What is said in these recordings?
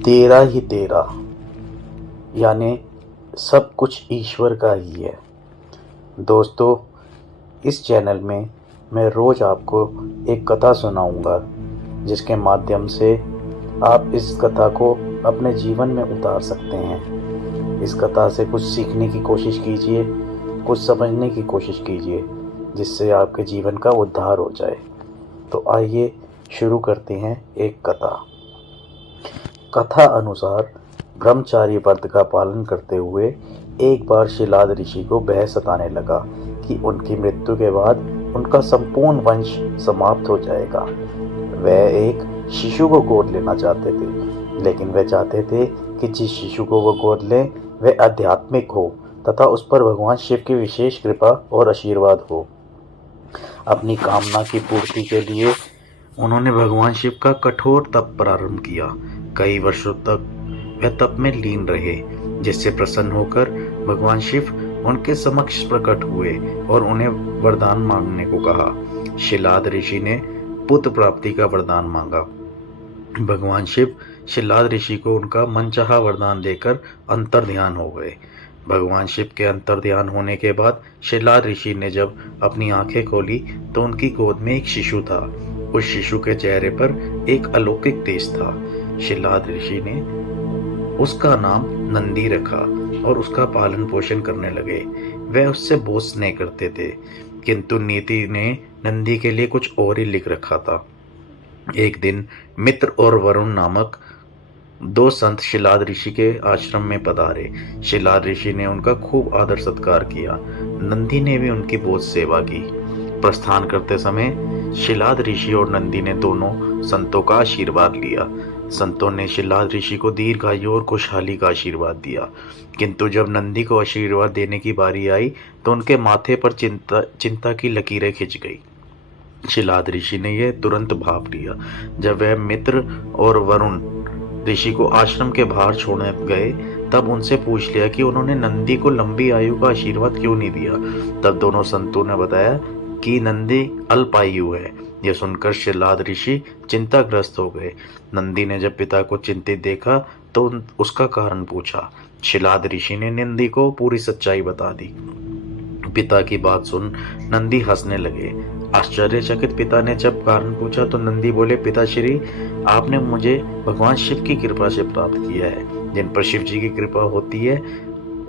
तेरा ही तेरा, यानी सब कुछ ईश्वर का ही है। दोस्तों, इस चैनल में मैं रोज़ आपको एक कथा सुनाऊंगा, जिसके माध्यम से आप इस कथा को अपने जीवन में उतार सकते हैं। इस कथा से कुछ सीखने की कोशिश कीजिए, कुछ समझने की कोशिश कीजिए, जिससे आपके जीवन का उद्धार हो जाए। तो आइए शुरू करते हैं एक कथा। कथा अनुसार ब्रह्मचारी व्रत का पालन करते हुए एक बार शिलाद ऋषि को भय सताने लगा कि उनकी मृत्यु के बाद उनका संपूर्ण वंश समाप्त हो जाएगा। वह एक शिशु को गोद लेना चाहते थे, लेकिन वह चाहते थे कि जिस शिशु को वो गोद लें वह आध्यात्मिक हो तथा उस पर भगवान शिव की विशेष कृपा और आशीर्वाद हो। अपनी कामना की पूर्ति के लिए उन्होंने भगवान शिव का कठोर तप प्रारंभ किया। कई वर्षों तक वह तप में लीन रहे, जिससे प्रसन्न होकर भगवान शिव उनके समक्ष प्रकट हुए और उन्हें वरदान मांगने को कहा। शिलाद ऋषि ने पुत्र प्राप्ति का वरदान मांगा। भगवान शिव शिलाद ऋषि को उनका मनचाहा वरदान देकर अंतर्ध्यान हो गए। भगवान शिव के अंतर्ध्यान होने के बाद शिलाद ऋषि ने जब अपनी आंखें खोली तो उनकी गोद में एक शिशु था। उस शिशु के चेहरे पर एक अलौकिक तेज था। शिलाद ऋषि ने उसका नाम नंदी रखा और उसका पालन पोषण करने लगे। वह उससे बहुत स्नेह करते थे, किंतु नीति ने नंदी के लिए कुछ और ही लिख रखा था। एक दिन मित्र और वरुण नामक दो संत शिलाद ऋषि के आश्रम में पधारे। शिलाद ऋषि ने उनका खूब आदर सत्कार किया। नंदी ने भी उनकी बहुत सेवा की। प्रस्थान करते समय शिलाद ऋषि और नंदी ने दोनों संतों का आशीर्वाद लिया। संतों ने शिलाद ऋषि को दीर्घायु और खुशहाली का आशीर्वाद दिया, किंतु जब नंदी को आशीर्वाद देने की बारी आई तो उनके माथे पर चिंता की लकीरें खिंच गई। शिलाद ऋषि ने यह तुरंत भाप लिया। जब वह मित्र और वरुण ऋषि को आश्रम के बाहर छोड़ने गए तब उनसे पूछ लिया कि उन्होंने नंदी को लंबी आयु का आशीर्वाद क्यों नहीं दिया। तब दोनों संतों ने बताया कि नंदी अल्पायु है। यह सुनकर शिलाद ऋषि चिंताग्रस्त हो गए। नंदी ने जब पिता को चिंतित देखा तो उसका कारण पूछा। शिलाद ऋषि ने नंदी को पूरी सच्चाई बता दी। पिता की बात सुन नंदी हंसने लगे। आश्चर्यचकित पिता ने जब कारण पूछा तो नंदी बोले, पिताश्री, आपने मुझे भगवान शिव की कृपा से प्राप्त किया है। जिन पर शिव जी की कृपा होती है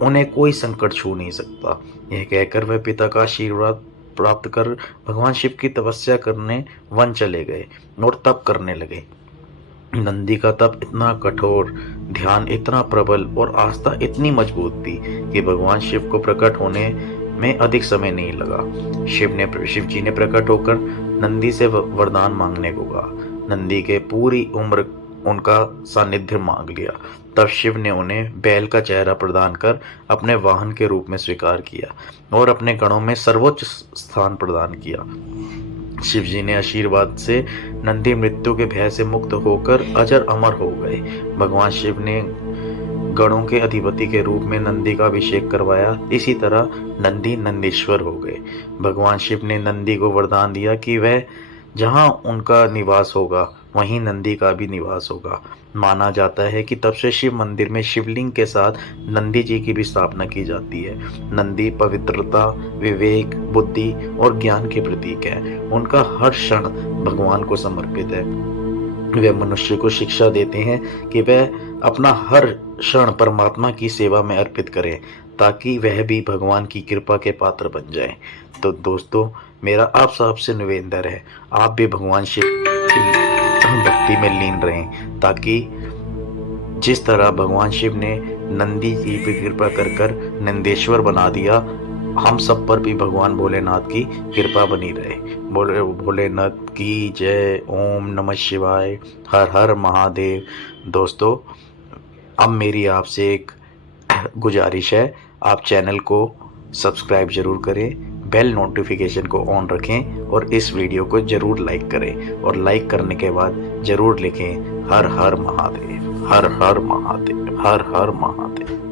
उन्हें कोई संकट छू नहीं सकता। यह कहकर वह पिता का आशीर्वाद प्राप्त कर भगवान शिव की तपस्या करने वन चले गए और तप करने लगे। नंदी का तप इतना कठोर, ध्यान इतना प्रबल और आस्था इतनी मजबूत थी कि भगवान शिव को प्रकट होने में अधिक समय नहीं लगा। शिव जी ने प्रकट होकर नंदी से वरदान मांगने को कहा। नंदी के पूरी उम्र उनका सानिध्य मांग लिया। तब शिव ने उन्हें बैल का चेहरा प्रदान कर अपने वाहन के रूप में स्वीकार किया और अपने गणों में सर्वोच्च स्थान प्रदान किया। शिव जी ने आशीर्वाद से नंदी मृत्यु के भय से मुक्त होकर अजर अमर हो गए। भगवान शिव ने गणों के अधिपति के रूप में नंदी का अभिषेक करवाया। इसी तरह नंदी नंदीश्वर हो गए। भगवान शिव ने नंदी को वरदान दिया कि वह जहाँ उनका निवास होगा वहीं नंदी का भी निवास होगा। माना जाता है कि तब से शिव मंदिर में शिवलिंग के साथ नंदी जी की भी स्थापना की जाती है। नंदी पवित्रता, विवेक, बुद्धि और ज्ञान के प्रतीक है। उनका हर क्षण भगवान को समर्पित है। वे मनुष्य को शिक्षा देते हैं कि वह अपना हर क्षण परमात्मा की सेवा में अर्पित करें, ताकि वह भी भगवान की कृपा के पात्र बन जाएं। तो दोस्तों, मेरा आप सबसे निवेदन है, आप भी भगवान शिव की भक्ति में लीन रहें, ताकि जिस तरह भगवान शिव ने नंदी जी पर कृपा कर नंदेश्वर बना दिया, हम सब पर भी भगवान भोलेनाथ की कृपा बनी रहे। भोलेनाथ की जय। ओम नमः शिवाय। हर हर महादेव। दोस्तों, अब मेरी आपसे एक गुजारिश है, आप चैनल को सब्सक्राइब जरूर करें, बेल नोटिफिकेशन को ऑन रखें और इस वीडियो को जरूर लाइक करें। और लाइक करने के बाद जरूर लिखें हर हर महादेव, हर हर महादेव, हर हर महादेव।